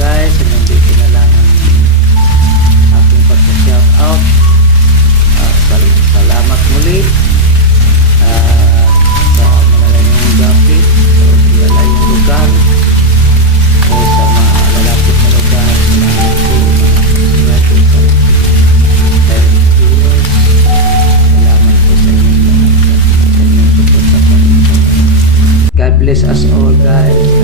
guys, hanggang dito na lang ang aking pag-shout out. Salamat muli sa malalayong gapit o malalayong lugar o sa mga lalapit na lugar. Salamat po mga salamat po sa inyong lahat, sa inyong support sa Panginoon. God bless us all guys.